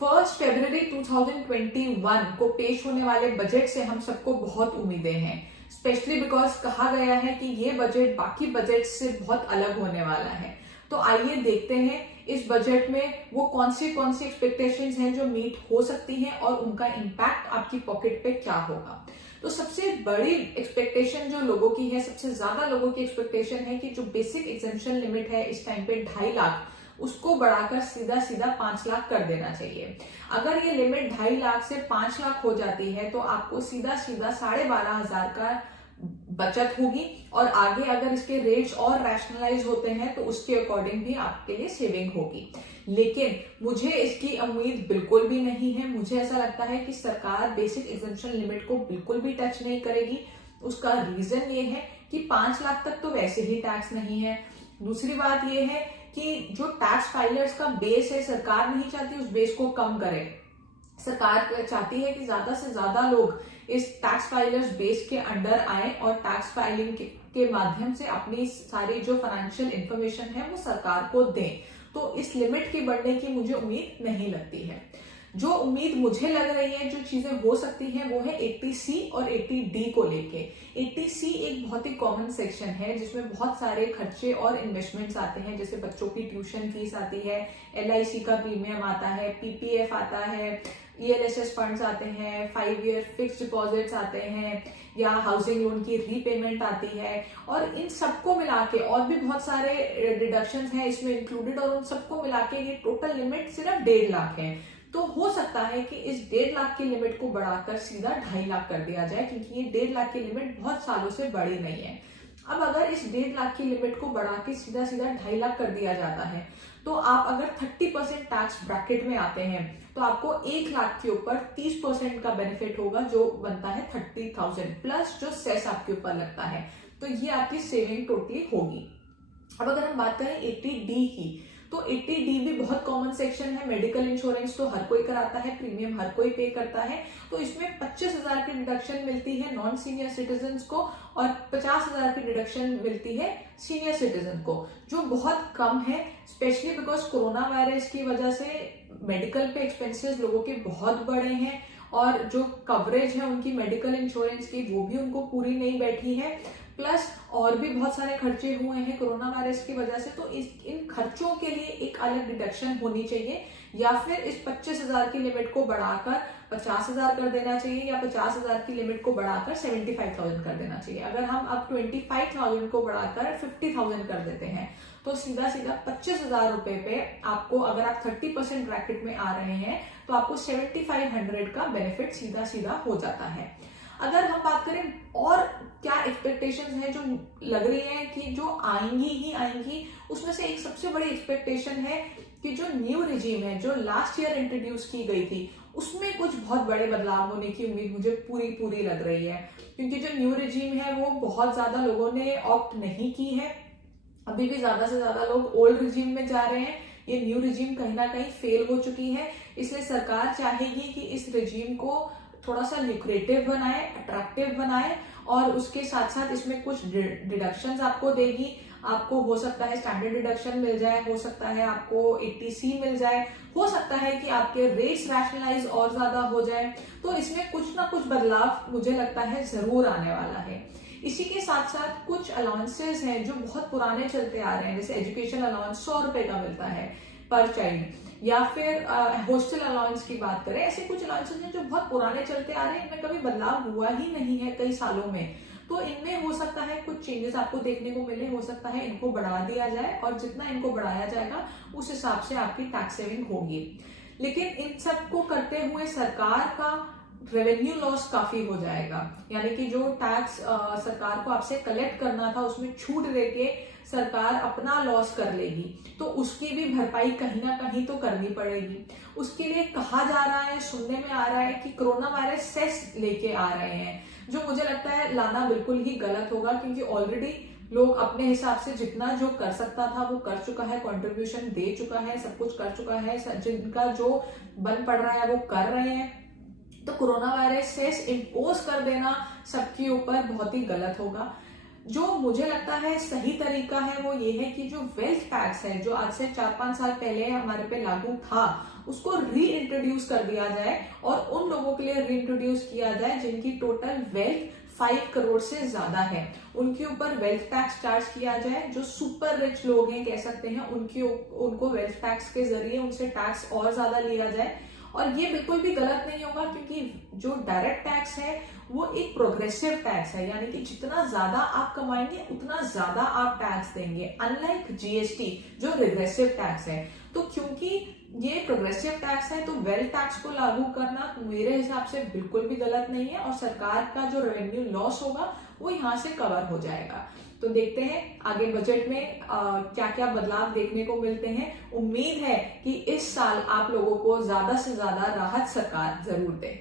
1 फरवरी 2021 को पेश होने वाले बजट से हम सबको बहुत उम्मीदें हैं, स्पेशली बिकॉज कहा गया है कि ये बजट बाकी बजट से बहुत अलग होने वाला है। तो आइए देखते हैं इस बजट में वो कौन सी एक्सपेक्टेशंस हैं जो मीट हो सकती हैं और उनका इम्पैक्ट आपकी पॉकेट पे क्या होगा। तो सबसे बड़ी एक्सपेक्टेशन जो लोगों की है, सबसे ज्यादा लोगों की एक्सपेक्टेशन है कि जो बेसिक एग्जेम्पशन लिमिट है इस टाइम पे 2.5 लाख, उसको बढ़ाकर सीधा 5 लाख कर देना चाहिए। अगर ये लिमिट 2.5 लाख से 5 लाख हो जाती है तो आपको सीधा 12,500 का बचत होगी और आगे अगर इसके रेट्स और रैशनलाइज होते हैं तो उसके अकॉर्डिंग भी आपके लिए सेविंग होगी। लेकिन मुझे इसकी उम्मीद बिल्कुल भी नहीं है। मुझे ऐसा लगता है कि सरकार बेसिक एग्जेम्पशन लिमिट को बिल्कुल भी टच नहीं करेगी। उसका रीजन ये है कि 5 लाख तक तो वैसे ही टैक्स नहीं है। दूसरी बात ये है कि जो टैक्स फाइलर्स का बेस है, सरकार नहीं चाहती उस बेस को कम करे। सरकार चाहती है कि ज्यादा से ज्यादा लोग इस टैक्स फाइलर्स बेस के अंडर आए और टैक्स फाइलिंग के माध्यम से अपनी सारी जो फाइनेंशियल इंफॉर्मेशन है वो सरकार को दें। तो इस लिमिट की बढ़ने की मुझे उम्मीद नहीं लगती है। जो उम्मीद मुझे लग रही है, जो चीजें हो सकती हैं, वो है 80C और 80D को लेके। 80C एक बहुत ही कॉमन सेक्शन है जिसमें बहुत सारे खर्चे और इन्वेस्टमेंट्स आते हैं, जैसे बच्चों की ट्यूशन फीस आती है, LIC का प्रीमियम आता है, PPF आता है, ELSS फंड्स आते हैं, 5 ईयर फिक्स डिपॉजिट्स आते हैं, या हाउसिंग लोन की रीपेमेंट आती है। और इन सबको मिला के और भी बहुत सारे डिडक्शंस हैं इसमें इंक्लूडेड, और उन सबको मिला के ये टोटल लिमिट सिर्फ 1.5 लाख है। तो हो सकता है कि इस 1.5 लाख की लिमिट को बढ़ाकर सीधा 2.5 लाख कर दिया जाए, क्योंकि ये 1.5 लाख की लिमिट बहुत सालों से बढ़ी नहीं है। अब अगर इस 1.5 लाख की लिमिट को बढ़ा के सीधा 2.5 लाख कर दिया जाता है तो आप अगर 30% टैक्स ब्रैकेट में आते हैं तो आपको 1 लाख के ऊपर 30% का बेनिफिट होगा, जो बनता है 30,000 प्लस जो सेस आपके ऊपर लगता है। तो ये आपकी सेविंग टोटली होगी। अब अगर हम बात करें 80D की, तो 80D भी बहुत कॉमन सेक्शन है। मेडिकल इंश्योरेंस तो हर कोई कराता है, प्रीमियम हर कोई पे करता है। तो इसमें 25,000 की डिडक्शन मिलती है नॉन सीनियर सिटीजन को और 50,000 की डिडक्शन मिलती है सीनियर सिटीजन को, जो बहुत कम है, स्पेशली बिकॉज कोरोना वायरस की वजह से मेडिकल पे एक्सपेंसेस लोगों के बहुत बढ़े हैं और जो कवरेज है उनकी मेडिकल इंश्योरेंस की वो भी उनको पूरी नहीं बैठी है। प्लस और भी बहुत सारे खर्चे हुए हैं कोरोना वायरस की वजह से। तो इन खर्चों के लिए एक अलग डिडक्शन होनी चाहिए, या फिर इस 25,000 की लिमिट को बढ़ाकर 50,000 कर देना चाहिए, या 50,000 की लिमिट को बढ़ाकर 75,000 कर देना चाहिए। अगर हम अब 25,000 को बढ़ाकर 50,000 कर देते हैं तो सीधा 25,000 रुपए पे आपको, अगर आप 30% ब्रैकेट में आ रहे हैं तो आपको 7,500 का बेनिफिट सीधा हो जाता है। अगर हम बात करें और क्या एक्सपेक्टेशंस हैं जो लग रही है कि जो आएंगी ही आएंगी, उसमें से एक सबसे बड़ी एक्सपेक्टेशन है कि जो न्यू रिजीम है जो लास्ट ईयर इंट्रोड्यूस की गई थी, उसमें कुछ बहुत बड़े बदलाव होने की उम्मीद मुझे पूरी लग रही है। क्योंकि जो न्यू रिजीम है वो बहुत ज्यादा लोगों ने ऑप्ट नहीं की है। अभी भी ज्यादा से ज्यादा लोग ओल्ड रिजीम में जा रहे हैं। ये न्यू रिजीम कहीं ना कहीं फेल हो चुकी है, इसलिए सरकार चाहेगी कि इस रिजीम को थोड़ा सा ल्यूक्रेटिव बनाए, अट्रैक्टिव बनाए, और उसके साथ साथ इसमें कुछ डिडक्शंस आपको देगी। आपको हो सकता है स्टैंडर्ड डिडक्शन मिल जाए, हो सकता है आपको 80C मिल जाए, हो सकता है कि आपके रेट्स रैशनलाइज और ज्यादा हो जाए। तो इसमें कुछ ना कुछ बदलाव मुझे लगता है जरूर आने वाला है। इसी के साथ साथ कुछ अलाउंसेस हैं जो बहुत पुराने चलते आ रहे हैं, जैसे एजुकेशन अलाउंस 100 रुपए का मिलता है पर चाइल्ड, या फिर हॉस्टल अलाउंस की बात करें। ऐसे कुछ अलाउंसेस हैं जो बहुत पुराने चलते आ रहे हैं, इनमें कभी बदलाव हुआ ही नहीं है कई सालों में। तो इनमें हो सकता है कुछ चेंजेस आपको देखने को मिले, हो सकता है इनको बढ़ा दिया जाए, और जितना इनको बढ़ाया जाएगा उस हिसाब से आपकी टैक्स सेविंग होगी। लेकिन इन सब को करते हुए सरकार का रेवेन्यू लॉस काफी हो जाएगा, यानी कि जो टैक्स सरकार को आपसे कलेक्ट करना था उसमें छूट देके सरकार अपना लॉस कर लेगी, तो उसकी भी भरपाई कहीं ना कहीं तो करनी पड़ेगी। उसके लिए कहा जा रहा है, सुनने में आ रहा है कि कोरोना वायरस सेस लेके आ रहे हैं, जो मुझे लगता है लाना बिल्कुल ही गलत होगा, क्योंकि ऑलरेडी लोग अपने हिसाब से जितना जो कर सकता था वो कर चुका है, कंट्रीब्यूशन दे चुका है, सब कुछ कर चुका है, जिनका जो बन पड़ रहा है वो कर रहे हैं। तो कोरोना वायरस सेस इम्पोज कर देना सबके ऊपर बहुत ही गलत होगा। जो मुझे लगता है सही तरीका है वो ये है कि जो वेल्थ टैक्स है जो आज से 4-5 साल पहले हमारे पे लागू था उसको री इंट्रोड्यूस कर दिया जाए और उन लोगों के लिए री इंट्रोड्यूस किया जाए जिनकी टोटल वेल्थ 5 करोड़ से ज्यादा है, उनके ऊपर वेल्थ टैक्स चार्ज किया जाए। जो सुपर रिच लोग हैं कह सकते हैं उनको वेल्थ टैक्स के जरिए उनसे टैक्स और ज्यादा लिया जाए। और ये बिल्कुल भी गलत नहीं होगा क्योंकि जो डायरेक्ट टैक्स है वो एक प्रोग्रेसिव टैक्स है, यानी कि जितना ज्यादा आप कमाएंगे उतना ज्यादा आप टैक्स देंगे, अनलाइक जीएसटी जो रिग्रेसिव टैक्स है। तो क्योंकि ये प्रोग्रेसिव टैक्स है तो वेल्थ टैक्स को लागू करना मेरे हिसाब से बिल्कुल भी गलत नहीं है और सरकार का जो रेवेन्यू लॉस होगा वो यहाँ से कवर हो जाएगा। तो देखते हैं आगे बजट में क्या क्या बदलाव देखने को मिलते हैं। उम्मीद है कि इस साल आप लोगों को ज्यादा से ज्यादा राहत सरकार जरूर दे।